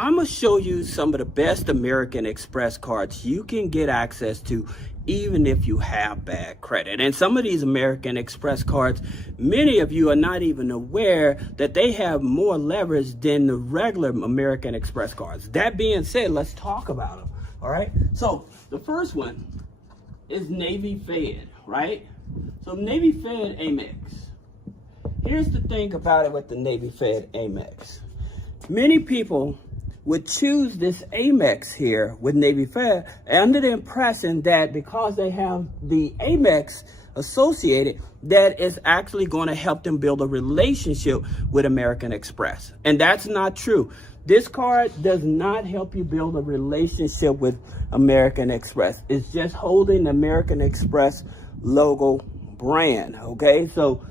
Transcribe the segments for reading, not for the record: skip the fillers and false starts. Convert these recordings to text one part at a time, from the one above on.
I'm gonna show you some of the best American Express cards you can get access to even if you have bad credit. And some of these American Express cards, many of you are not even aware that they have more leverage than the regular American Express cards. That being said, let's talk about them. All right, so the first one is Navy Fed, right? So Navy Fed Amex. Here's the thing about it with the Navy Fed Amex. Many people would choose this Amex here with Navy Fed under the impression that because they have the Amex associated, that is actually going to help them build a relationship with American Express. And that's not true. This card does not help you build a relationship with American Express. It's just holding the American Express logo brand, okay? So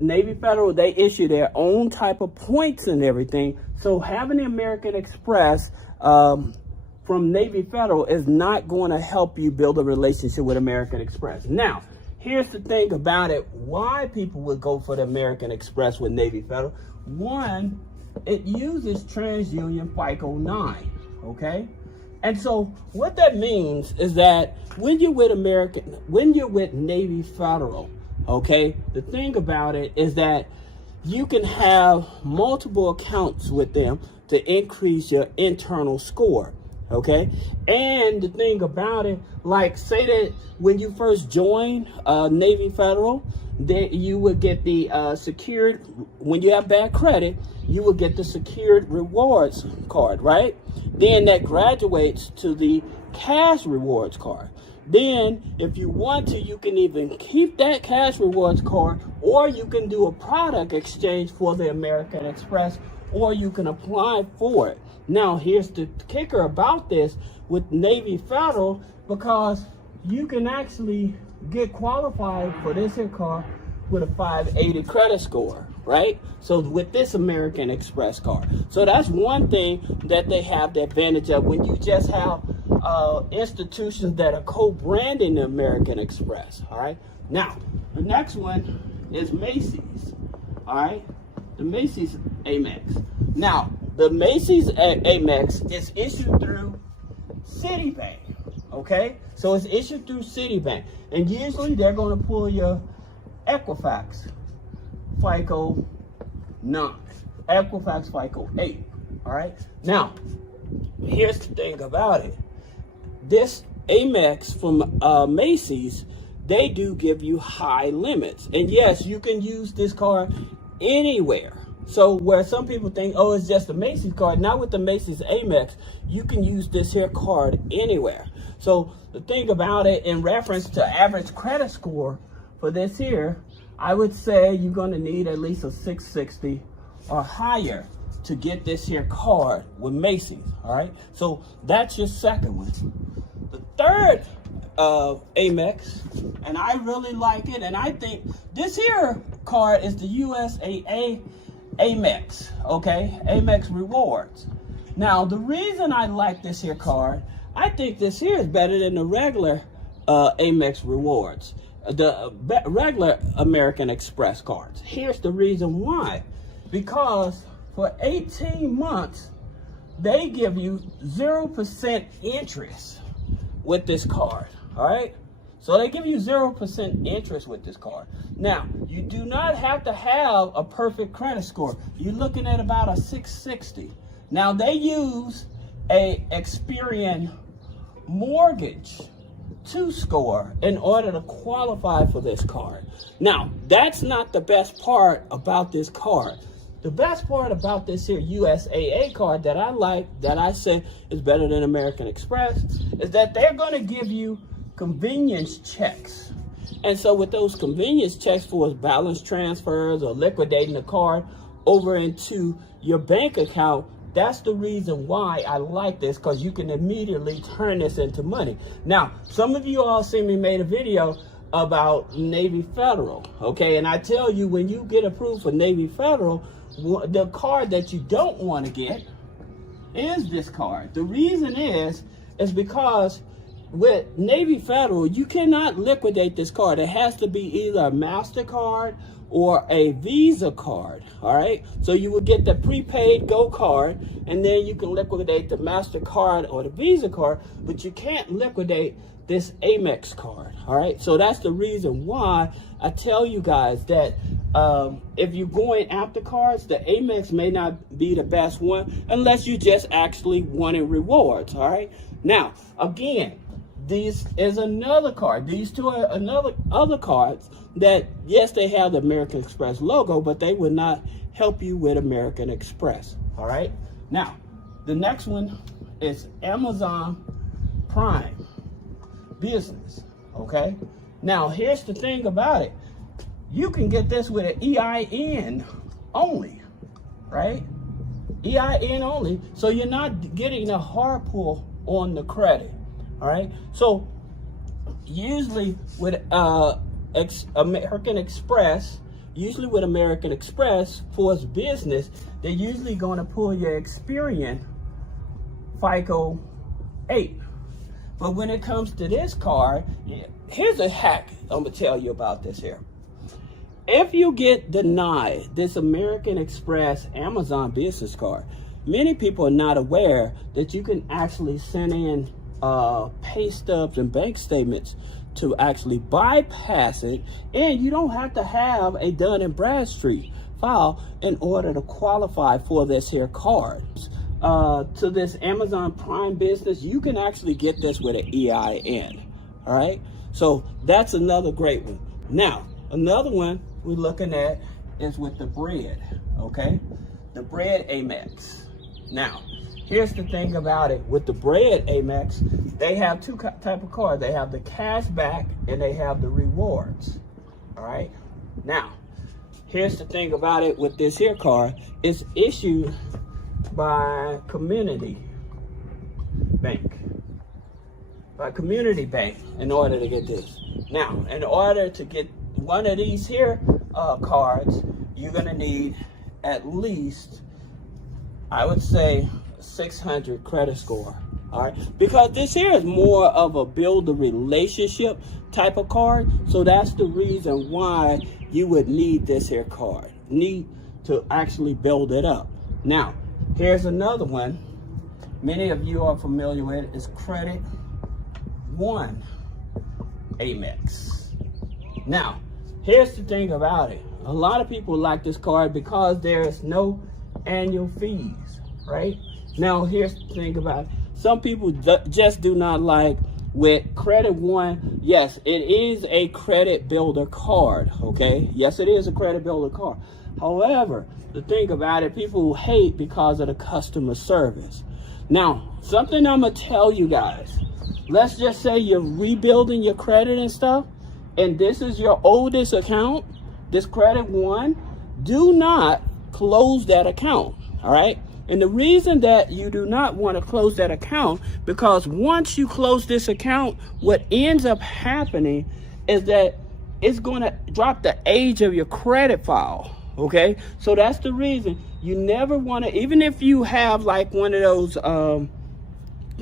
Navy Federal, they issue their own type of points and everything. So having the American Express from Navy Federal is not going to help you build a relationship with American Express. Now, here's the thing about it, why people would go for the American Express with Navy Federal. One, it uses TransUnion FICO 9, okay? And so what that means is that when you're with Navy Federal, okay, the thing about it is that you can have multiple accounts with them to increase your internal score, okay? And the thing about it, like say that when you first join Navy Federal, that you would get the secured, when you have bad credit, you will get the secured rewards card, right? Then that graduates to the cash rewards card. Then if you want to, you can even keep that cash rewards card, or you can do a product exchange for the American Express, or you can apply for it. Now, here's the kicker about this with Navy Federal, because you can actually get qualified for this here card with a 580 credit score, right? So with this American Express card. So that's one thing that they have the advantage of when you just have institutions that are co-branding the American Express, all right? Now, the next one is Macy's, all right? The Macy's Amex. Now, the Macy's Amex is issued through Citibank, okay? So it's issued through Citibank. And usually they're going to pull your Equifax FICO 9, Equifax FICO 8, all right? Now, here's the thing about it. This Amex from Macy's, they do give you high limits. And yes, you can use this card anywhere. So where some people think, oh, it's just a Macy's card, not with the Macy's Amex, you can use this here card anywhere. So the thing about it, in reference to average credit score for this here, I would say you're going to need at least a 660 or higher to get this here card with Macy's, all right? So that's your second one. The third Amex, and I really like it, and I think this here card is the USAA Amex, okay? Amex Rewards. Now, the reason I like this here card, I think this here is better than the regular Amex Rewards, the regular American Express cards. Here's the reason why. Because for 18 months, they give you 0% interest with this card, all right? So they give you 0% interest with this card. Now, you do not have to have a perfect credit score. You're looking at about a 660. Now, they use a Experian mortgage to score in order to qualify for this card. Now, that's not the best part about this card. The best part about this here USAA card that I like, that I say is better than American Express, is that they're going to give you convenience checks. And so with those convenience checks for balance transfers or liquidating the card over into your bank account, that's the reason why I like this, because you can immediately turn this into money. Now, some of you all see me made a video about Navy Federal, okay? And I tell you, when you get approved for Navy Federal, the card that you don't want to get is this card. The reason is because with Navy Federal, you cannot liquidate this card. It has to be either a MasterCard or a Visa card, all right? So you will get the prepaid Go card, and then you can liquidate the MasterCard or the Visa card, but you can't liquidate this Amex card, all right? So that's the reason why I tell you guys that if you're going after cards, the Amex may not be the best one unless you just actually wanting rewards, all right? Now, again, this is another card. These two are other cards that, yes, they have the American Express logo, but they would not help you with American Express, all right? Now, the next one is Amazon Prime Business, okay? Now, here's the thing about it. You can get this with an EIN only, right? EIN only, so you're not getting a hard pull on the credit, all right? So usually with American Express, for its business, they're usually going to pull your Experian FICO 8. But when it comes to this card, here's a hack I'm going to tell you about this here. If you get denied this American Express Amazon business card, many people are not aware that you can actually send in pay stubs and bank statements to actually bypass it, and you don't have to have a Dun & Bradstreet file in order to qualify for this here card. To this Amazon Prime Business, you can actually get this with an EIN, all right? So that's another great one. Now, another one we're looking at is with the Bread, okay? The Bread Amex. Now, here's the thing about it. With the Bread Amex, they have two type of cards. They have the cash back and they have the rewards, all right? Now, here's the thing about it with this here card. It's issued by Community Bank. In order to get this. Now, in order to get one of these here cards, you're gonna need at least, I would say, 600 credit score, all right? Because this here is more of a build a relationship type of card, so that's the reason why you would need this here card, need to actually build it up. Now, here's another one many of you are familiar with, is Credit One Amex. Now, here's the thing about it. A lot of people like this card because there is no annual fees, right? Now, here's the thing about it. Some people just do not like with Credit One. Yes, it is a credit builder card, okay? Yes, it is a credit builder card. However, the thing about it, people hate because of the customer service. Now, something I'm going to tell you guys. Let's just say you're rebuilding your credit and stuff, and this is your oldest account, this Credit One. Do not close that account, all right? And the reason that you do not want to close that account, because once you close this account, what ends up happening is that it's going to drop the age of your credit file, okay? So that's the reason you never want to, even if you have like one of those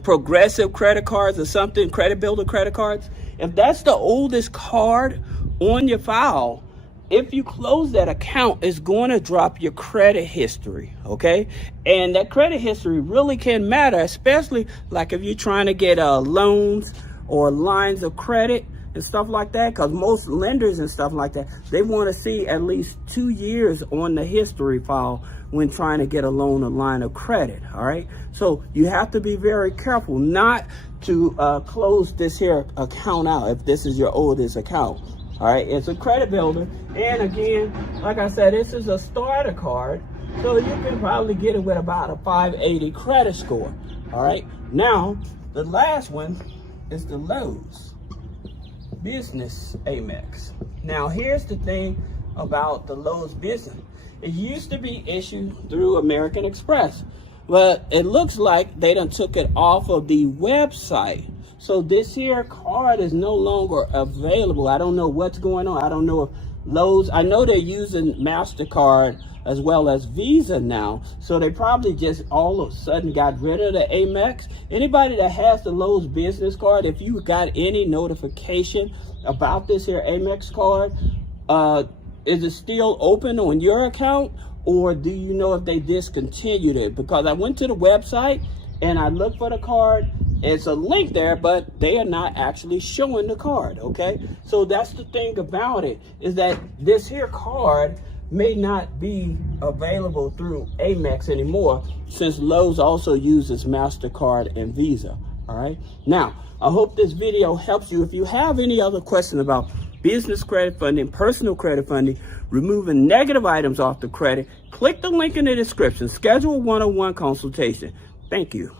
progressive credit cards or something, credit builder credit cards, if that's the oldest card on your file, if you close that account, it's going to drop your credit history, okay? And that credit history really can matter, especially like if you're trying to get loans or lines of credit and stuff like that, because most lenders and stuff like that, they want to see at least 2 years on the history file when trying to get a loan or line of credit, all right? So you have to be very careful not to close this here account out if this is your oldest account. All right, it's a credit builder. And again, like I said, this is a starter card. So you can probably get it with about a 580 credit score. All right, now the last one is the Lowe's Business Amex. Now here's the thing about the Lowe's Business. It used to be issued through American Express, but it looks like they done took it off of the website. So this here card is no longer available. I don't know what's going on. I don't know if Lowe's, I know they're using MasterCard as well as Visa now. So they probably just all of a sudden got rid of the Amex. Anybody that has the Lowe's business card, if you got any notification about this here Amex card, is it still open on your account, or do you know if they discontinued it? Because I went to the website and I looked for the card. It's a link there, but they are not actually showing the card, okay? So that's the thing about it, is that this here card may not be available through Amex anymore, since Lowe's also uses MasterCard and Visa, all right? Now, I hope this video helps you. If you have any other question about business credit funding, personal credit funding, removing negative items off the credit, click the link in the description. Schedule a one-on-one consultation. Thank you.